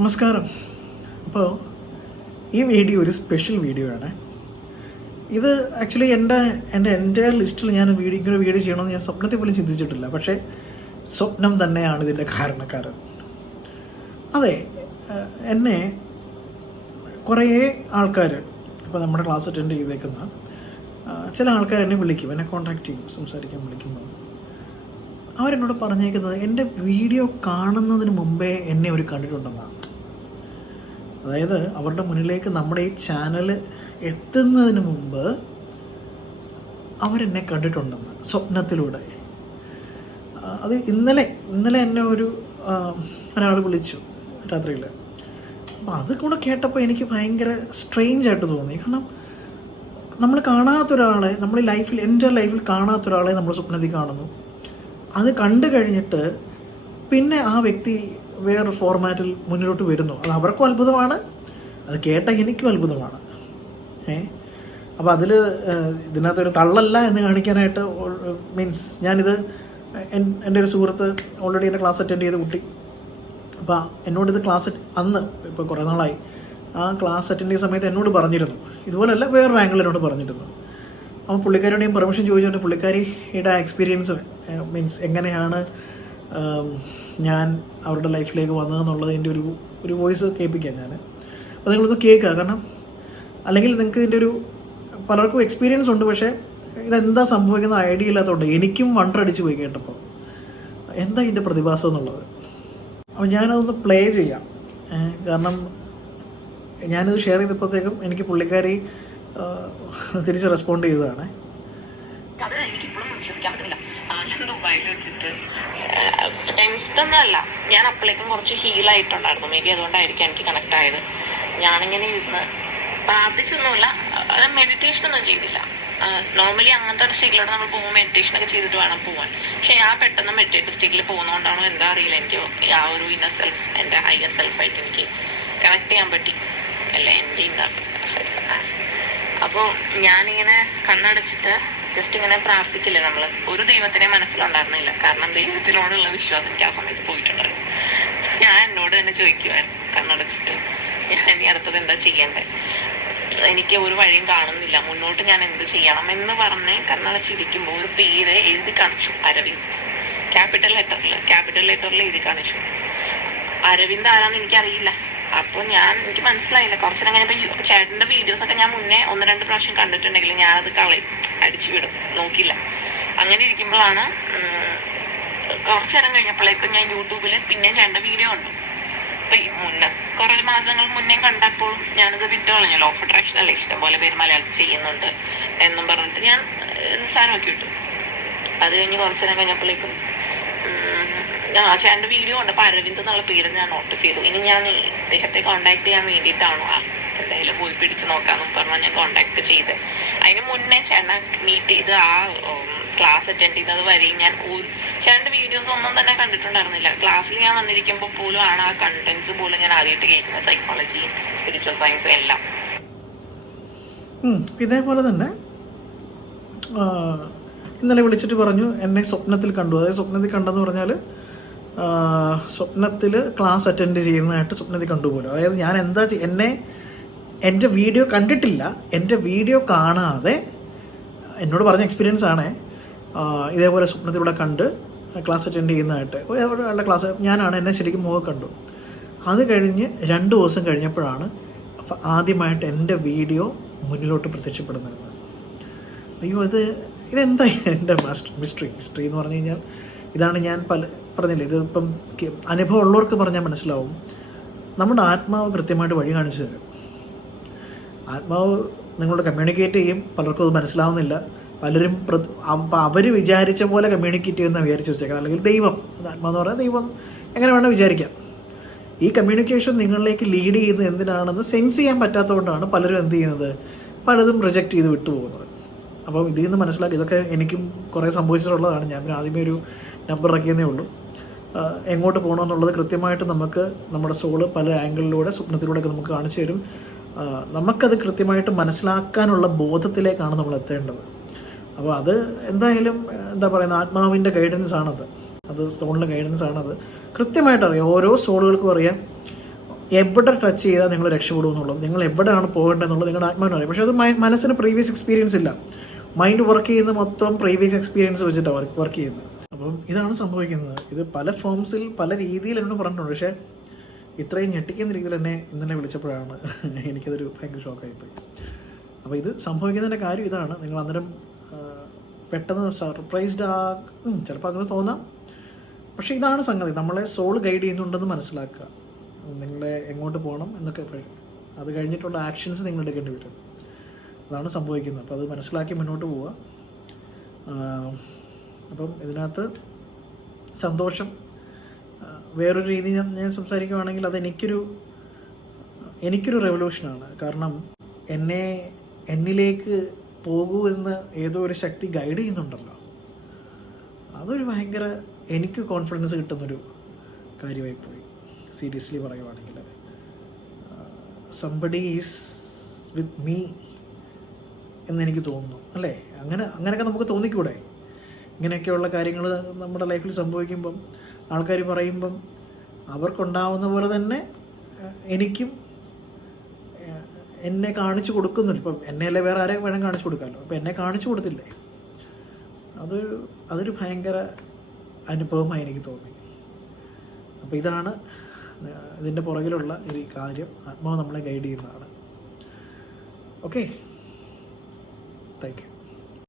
നമസ്കാരം. അപ്പോൾ ഈ വീഡിയോ ഒരു സ്പെഷ്യൽ വീഡിയോ ആണ്. ഇത് ആക്ച്വലി എന്റെ എന്റെ എന്റെ ലിസ്റ്റിൽ ഞാൻ വീഡിയോ വീഡിയോ ചെയ്യണമെന്ന് ഞാൻ സ്വപ്നത്തിൽ പോലും ചിന്തിച്ചിട്ടില്ല. പക്ഷേ സ്വപ്നം തന്നെയാണ് ഇതിന്റെ കാരണക്കാരൻ. അതെ എന്നെ കുറേ ആൾക്കാർ ഇപ്പോൾ നമ്മുടെ ക്ലാസ് അറ്റൻഡ് ചെയ്തേക്കുന്ന ചില ആൾക്കാർ എന്നെ വിളിക്കും എന്നെ കോൺടാക്ട് ചെയ്യും സംസാരിക്കാൻ വിളിക്കുമ്പോൾ അവരെന്നോട് പറഞ്ഞേക്കുന്നത് എന്റെ വീഡിയോ കാണുന്നതിന് മുമ്പേ എന്നെ അവർ കണ്ടിട്ടുണ്ടെന്നാണ്. അതായത് അവരുടെ മുന്നിലേക്ക് നമ്മുടെ ഈ ചാനൽ എത്തുന്നതിന് മുമ്പ് അവരെന്നെ കണ്ടിട്ടുണ്ടെന്ന് സ്വപ്നത്തിലൂടെ. അത് ഇന്നലെ ഇന്നലെ എന്നെ ഒരു ഒരാൾ വിളിച്ചു രാത്രിയിൽ അപ്പം അത് കൂടെ കേട്ടപ്പോൾ എനിക്ക് ഭയങ്കര സ്ട്രെയിഞ്ച് ആയിട്ട് തോന്നി. കാരണം നമ്മൾ കാണാത്തൊരാളെ നമ്മൾ ലൈഫിൽ എന്റെ ലൈഫിൽ കാണാത്തൊരാളെ നമ്മൾ സ്വപ്നത്തിൽ കാണുന്നു. അത് കണ്ടു കഴിഞ്ഞിട്ട് പിന്നെ ആ വ്യക്തി വേറൊരു ഫോർമാറ്റിൽ മുന്നിലോട്ട് വരുന്നു. അത് അവർക്കും അത്ഭുതമാണ്. അത് കേട്ട എനിക്കും അത്ഭുതമാണ്. ഏ? അപ്പോൾ അതിൽ ഇതിനകത്തൊരു തള്ളല്ല എന്ന് കാണിക്കാനായിട്ട് മീൻസ് ഞാനിത് എൻ- എന്റെ ഒരു സുഹൃത്ത് ഓൾറെഡി എന്റെ ക്ലാസ് അറ്റൻഡ് ചെയ്ത കുട്ടി. അപ്പോൾ എന്നോട് ഇത് ക്ലാസ് അന്ന് ഇപ്പോൾ കുറേ നാളായി. ആ ക്ലാസ് അറ്റൻഡ് ചെയ്ത സമയത്ത് എന്നോട് പറഞ്ഞിരുന്നു. ഇതുപോലല്ല വേറൊരു ആംഗിൾ എന്നോട് പറഞ്ഞിരുന്നു. അപ്പോൾ പുള്ളിക്കാരിയോട് പെർമിഷൻ ചോദിച്ചുകൊണ്ട് പുള്ളിക്കാരിയുടെ എക്സ്പീരിയൻസ് മീൻസ് എങ്ങനെയാണ് ആം, ഞാൻ അവരുടെ ലൈഫിലേക്ക് വന്നതെന്നുള്ളതിന്റെ ഒരു ഒരു വോയിസ് കേൾപ്പിക്കാം ഞാൻ അപ്പോൾ നിങ്ങളൊന്ന് കേൾക്കുക. കാരണം അല്ലെങ്കിൽ നിങ്ങൾക്ക് ഇതിന്റെ ഒരു പലർക്കും എക്സ്പീരിയൻസ് ഉണ്ട്. പക്ഷേ ഇതെന്താ സംഭവിക്കുന്ന ഐഡിയ ഇല്ലാത്തതുകൊണ്ട് എനിക്കും വണ്ടർ അടിച്ചു പോയി കേട്ടപ്പോൾ എന്താ ഇതിന്റെ പ്രതിഭാസം എന്നുള്ളത്? അപ്പോൾ ഞാനതൊന്ന് പ്ലേ ചെയ്യാം. കാരണം ഞാനിത് ഷെയർ ചെയ്തപ്പോഴത്തേക്കും എനിക്ക് പുള്ളിക്കാരി തിരിച്ച് റെസ്പോണ്ട് ചെയ്തതാണ്. അത് എനിക്ക് ഇപ്പോഴും വിശ്വസിക്കാൻ ആദ്യം ദുബായിൽ ഞാൻ അപ്പോഴേക്കും കുറച്ച് ഹീൽ ആയിട്ടുണ്ടായിരുന്നു. മേ ബി അതുകൊണ്ടായിരിക്കും എനിക്ക് കണക്ട് ആയത്. ഞാനിങ്ങനെ ഇരുന്ന് പ്രാർത്ഥിച്ചൊന്നുമില്ല. മെഡിറ്റേഷൻ ഒന്നും ചെയ്തില്ല. നോർമലി അങ്ങനത്തെ ഒരു സ്റ്റേജിലൂടെ നമ്മൾ പോകുമ്പോൾ മെഡിറ്റേഷൻ ഒക്കെ ചെയ്തിട്ട് വേണം പോവാൻ. പക്ഷെ ഞാൻ പെട്ടെന്ന് മെഡിറ്റേറ്റീവ് സ്റ്റേജിൽ പോകുന്നതുകൊണ്ടാണോ എന്താ അറിയില്ല. എനിക്ക് ആ ഒരു ഇന്നർ സെൽഫ് എന്റെ ഹയർ സെൽഫായിട്ട് എനിക്ക് കണക്ട് ചെയ്യാൻ പറ്റി. അല്ലെ? എന്റെ ഇന്നർ സെൽഫ് അപ്പോൾ ഞാനിങ്ങനെ കണ്ണടച്ചിട്ട് ജസ്റ്റ് ഇങ്ങനെ പ്രാർത്ഥിക്കില്ലേ നമ്മൾ ഒരു ദൈവത്തിനെ മനസ്സിലുണ്ടായിരുന്നില്ല. കാരണം ദൈവത്തിനോടുള്ള വിശ്വാസം എനിക്ക് ആ സമയത്ത് പോയിട്ടുണ്ടായിരുന്നു. ഞാൻ എന്നോട് തന്നെ ചോദിക്കുമായിരുന്നു കണ്ണടച്ചിട്ട്. ഞാൻ ഇനി അടുത്തത് എന്താ ചെയ്യണ്ടേ? എനിക്ക് ഒരു വഴിയും കാണുന്നില്ല. മുന്നോട്ട് ഞാൻ എന്ത് ചെയ്യണം? എന്ന് പറഞ്ഞ് കണ്ണടച്ചിരിക്കുമ്പോൾ ഒരു പേര് എഴുതി കാണിച്ചു അരവിന്ദ്. ക്യാപിറ്റൽ ലെറ്ററിൽ ക്യാപിറ്റൽ ലെറ്ററിൽ എഴുതി കാണിച്ചു. അരവിന്ദ് ആരാന്ന് എനിക്കറിയില്ല. അപ്പോൾ ഞാൻ എനിക്ക് മനസ്സിലായില്ല. കുറച്ചു നേരം കഴിഞ്ഞപ്പോൾ ചേട്ടന്റെ വീഡിയോസ് ഒക്കെ ഞാൻ മുന്നേ ഒന്ന് രണ്ട് പ്രാവശ്യം കണ്ടിട്ടുണ്ടെങ്കിലും അത് കളയും അടിച്ചു വിടും. നോക്കില്ല അങ്ങനെ ഇരിക്കുമ്പോഴാണ് കുറച്ചു നേരം കഴിഞ്ഞപ്പോഴേക്കും ഞാൻ യൂട്യൂബിൽ പിന്നെ ചേട്ടന്റെ വീഡിയോ കണ്ടു. അപ്പൊ മുന്നേ കുറെ മാസങ്ങൾ മുന്നേ കണ്ടപ്പോൾ ഞാനത് വിട്ടു കളഞ്ഞു. ലോ ഓഫ് അട്രാക്ഷൻ അല്ലേ? ഇഷ്ടം പോലെ പേര് മലയാളത്തിൽ ചെയ്യുന്നുണ്ട് എന്നും പറഞ്ഞിട്ട് ഞാൻ നിസ്സാരമാക്കി വിട്ടു. അത് കഴിഞ്ഞ് കുറച്ചു നേരം കഴിഞ്ഞപ്പോഴേക്കും ആ ചേട്ടന്റെ വീഡിയോ കണ്ടപ്പോൾ അരവിന്ദ് എന്നുള്ള പേര് ഞാൻ നോട്ടീസ് ചെയ്തു. ഇനി ഞാൻ ഇദ്ദേഹത്തെ കോണ്ടാക്ട് ചെയ്യാൻ വേണ്ടിയിട്ടാണോ? എന്തായാലും പോയി പിടിച്ച് നോക്കാന്നും പറഞ്ഞാൽ ഞാൻ കോണ്ടാക്ട് ചെയ്ത്. അതിന് മുന്നേ ചേട്ടനെ മീറ്റ് ചെയ്ത് ആ ക്ലാസ് അറ്റൻഡ് ചെയ്തത് വരെയും ഞാൻ ചേട്ടന്റെ വീഡിയോസ് ഒന്നും തന്നെ കണ്ടിട്ടുണ്ടായിരുന്നില്ല. ക്ലാസ്സിൽ ഞാൻ വന്നിരിക്കുമ്പോൾ പോലും ആണ് ആ കണ്ടന്റ്സ് പോലും ഞാൻ ആദ്യമായിട്ട് കേൾക്കുന്നത്. സൈക്കോളജിയും സ്പിരിച്വൽ സയൻസും എല്ലാം. ഇതേപോലെ തന്നെ ഇന്നലെ വിളിച്ചിട്ട് പറഞ്ഞു എന്നെ സ്വപ്നത്തിൽ കണ്ടു. അതായത് സ്വപ്നത്തിൽ കണ്ടെന്ന് പറഞ്ഞാൽ സ്വപ്നത്തിൽ ക്ലാസ് അറ്റൻഡ് ചെയ്യുന്നതായിട്ട് സ്വപ്നത്തിൽ കണ്ടുപോലും അതായത് ഞാൻ എന്താ എന്നെ എന്റെ വീഡിയോ കണ്ടിട്ടില്ല എന്റെ വീഡിയോ കാണാതെ എന്നോട് പറഞ്ഞ എക്സ്പീരിയൻസ് ആണ് ഇതേപോലെ സ്വപ്നത്തിലൂടെ കണ്ട് ക്ലാസ് അറ്റൻഡ് ചെയ്യുന്നതായിട്ട്. ഒരാളുടെ ക്ലാസ് ഞാനാണ് എന്നെ ശരിക്കും മുഖം കണ്ടു. അത് കഴിഞ്ഞ് രണ്ട് ദിവസം കഴിഞ്ഞപ്പോഴാണ് ആദ്യമായിട്ട് എന്റെ വീഡിയോ മുന്നിലോട്ട് പ്രത്യക്ഷപ്പെടുന്നത്. അയ്യോ ഇത് ഇതെന്താ എന്റെ മാസ്റ്റർ മിസ്റ്ററി മിസ്റ്ററി എന്ന് പറഞ്ഞു കഴിഞ്ഞാൽ ഇതാണ് ഞാൻ പല പറഞ്ഞില്ലേ ഇത് ഇപ്പം അനുഭവം ഉള്ളവർക്ക് പറഞ്ഞാൽ മനസ്സിലാവും. നമ്മുടെ ആത്മാവ് കൃത്യമായിട്ട് വഴി കാണിച്ചു തരും. ആത്മാവ് നിങ്ങളോട് കമ്മ്യൂണിക്കേറ്റ് ചെയ്യും പലർക്കും അത് മനസ്സിലാവുന്നില്ല. പലരും അവർ വിചാരിച്ച പോലെ കമ്മ്യൂണിക്കേറ്റ് ചെയ്യുന്ന വിചാരിച്ചു വെച്ചേക്കാം അല്ലെങ്കിൽ ദൈവം ആത്മാവ് ആത്മാന്ന് പറയാൻ ദൈവം എങ്ങനെ വേണം വിചാരിക്കാം. ഈ കമ്മ്യൂണിക്കേഷൻ നിങ്ങളിലേക്ക് ലീഡ് ചെയ്യുന്നത് എന്തിനാണെന്ന് സെൻസ് ചെയ്യാൻ പറ്റാത്തതുകൊണ്ടാണ് പലരും എന്ത് ചെയ്യുന്നത്? പലതും റിജക്റ്റ് ചെയ്ത് വിട്ടുപോകുന്നത്. അപ്പം ഇതിൽ നിന്ന് മനസ്സിലാക്കി ഇതൊക്കെ എനിക്കും കുറേ സംഭവിച്ചിട്ടുള്ളതാണ്. ഞാൻ ആദ്യമേ ഒരു നമ്പർ ഇറക്കിയെന്നേ ഉള്ളൂ. എങ്ങോട്ട് പോകണമെന്നുള്ളത് കൃത്യമായിട്ട് നമുക്ക് നമ്മുടെ സോൾ പല ആംഗിളിലൂടെ സ്വപ്നത്തിലൂടെയൊക്കെ നമുക്ക് കാണിച്ചു തരും. നമുക്കത് കൃത്യമായിട്ട് മനസ്സിലാക്കാനുള്ള ബോധത്തിലേക്കാണ് നമ്മൾ എത്തേണ്ടത്. അപ്പോൾ അത് എന്തായാലും എന്താ പറയുന്ന ആത്മാവിന്റെ ഗൈഡൻസ് ആണത്. അത് സോണിന്റെ ഗൈഡൻസ് ആണത്. കൃത്യമായിട്ട് അറിയാം ഓരോ സോളുകൾക്കും അറിയാം എവിടെ ടച്ച് ചെയ്താൽ നിങ്ങൾ രക്ഷപ്പെടും എന്നുള്ളത്. നിങ്ങൾ എവിടെയാണ് പോകേണ്ടതെന്നുള്ളത് നിങ്ങളുടെ ആത്മാവിന് അറിയാം. പക്ഷേ അത് മനസ്സിന് പ്രീവിയസ് എക്സ്പീരിയൻസ് ഇല്ല. മൈൻഡ് വർക്ക് ചെയ്യുന്നത് മൊത്തം പ്രീവിയസ് എക്സ്പീരിയൻസ് വെച്ചിട്ടാണ് വർക്ക് വർക്ക് ചെയ്യുന്നത്. അപ്പം ഇതാണ് സംഭവിക്കുന്നത്. ഇത് പല ഫോംസിൽ പല രീതിയിൽ എന്നോട് പറഞ്ഞിട്ടുണ്ട്. പക്ഷേ ഇത്രയും ഞെട്ടിക്കുന്ന രീതിയിൽ എന്നെ ഇന്നലെ വിളിച്ചപ്പോഴാണ് എനിക്കതൊരു ഭയങ്കര ഷോക്കായിപ്പോയി അപ്പോൾ ഇത് സംഭവിക്കുന്നതിന്റെ കാര്യം ഇതാണ്. നിങ്ങൾ അന്നേരം പെട്ടെന്ന് സർപ്രൈസ്ഡ് ആ ചിലപ്പോൾ അങ്ങനെ തോന്നാം. പക്ഷേ ഇതാണ് സംഗതി. നമ്മളെ സോൾ ഗൈഡ് ചെയ്യുന്നുണ്ടെന്ന് മനസ്സിലാക്കുക. നിങ്ങളെ എങ്ങോട്ട് പോകണം എന്നൊക്കെ അത് കഴിഞ്ഞിട്ടുള്ള ആക്ഷൻസ് നിങ്ങൾ എടുക്കേണ്ടി വരും. അതാണ് സംഭവിക്കുന്നത്. അപ്പോൾ അത് മനസ്സിലാക്കി മുന്നോട്ട് പോവുക. അപ്പം ഇതിനകത്ത് സന്തോഷം വേറൊരു രീതി ഞാൻ ഞാൻ സംസാരിക്കുകയാണെങ്കിൽ അത് എനിക്കൊരു എനിക്കൊരു റെവല്യൂഷനാണ് കാരണം എന്നെ എന്നിലേക്ക് പോകൂ എന്ന് ഏതോ ഒരു ശക്തി ഗൈഡ് ചെയ്യുന്നുണ്ടല്ലോ. അതൊരു ഭയങ്കര എനിക്ക് കോൺഫിഡൻസ് കിട്ടുന്നൊരു കാര്യമായി പോയി. സീരിയസ്ലി പറയുവാണെങ്കിൽ. സംബഡി ഈസ് വിത്ത് മീ എന്നെനിക്ക് തോന്നുന്നു അല്ലേ? അങ്ങനെ അങ്ങനെയൊക്കെ നമുക്ക് തോന്നിക്കൂടെ? ഇങ്ങനെയൊക്കെയുള്ള കാര്യങ്ങൾ നമ്മുടെ ലൈഫിൽ സംഭവിക്കുമ്പം ആൾക്കാർ പറയുമ്പം അവർക്കുണ്ടാവുന്ന പോലെ തന്നെ എനിക്കും എന്നെ കാണിച്ചു കൊടുക്കുന്നുണ്ട്. ഇപ്പം എന്നെയല്ലേ വേറെ ആരെ വേണം കാണിച്ചു കൊടുക്കാമല്ലോ? അപ്പം എന്നെ കാണിച്ചു കൊടുത്തില്ലേ? അത് അതൊരു ഭയങ്കര അനുഭവമായി എനിക്ക് തോന്നി. അപ്പോൾ ഇതാണ് ഇതിന്റെ പുറകിലുള്ള ഒരു കാര്യം. ആത്മാവ് നമ്മളെ ഗൈഡ് ചെയ്യുന്നതാണ്. ഓക്കെ? Thank you.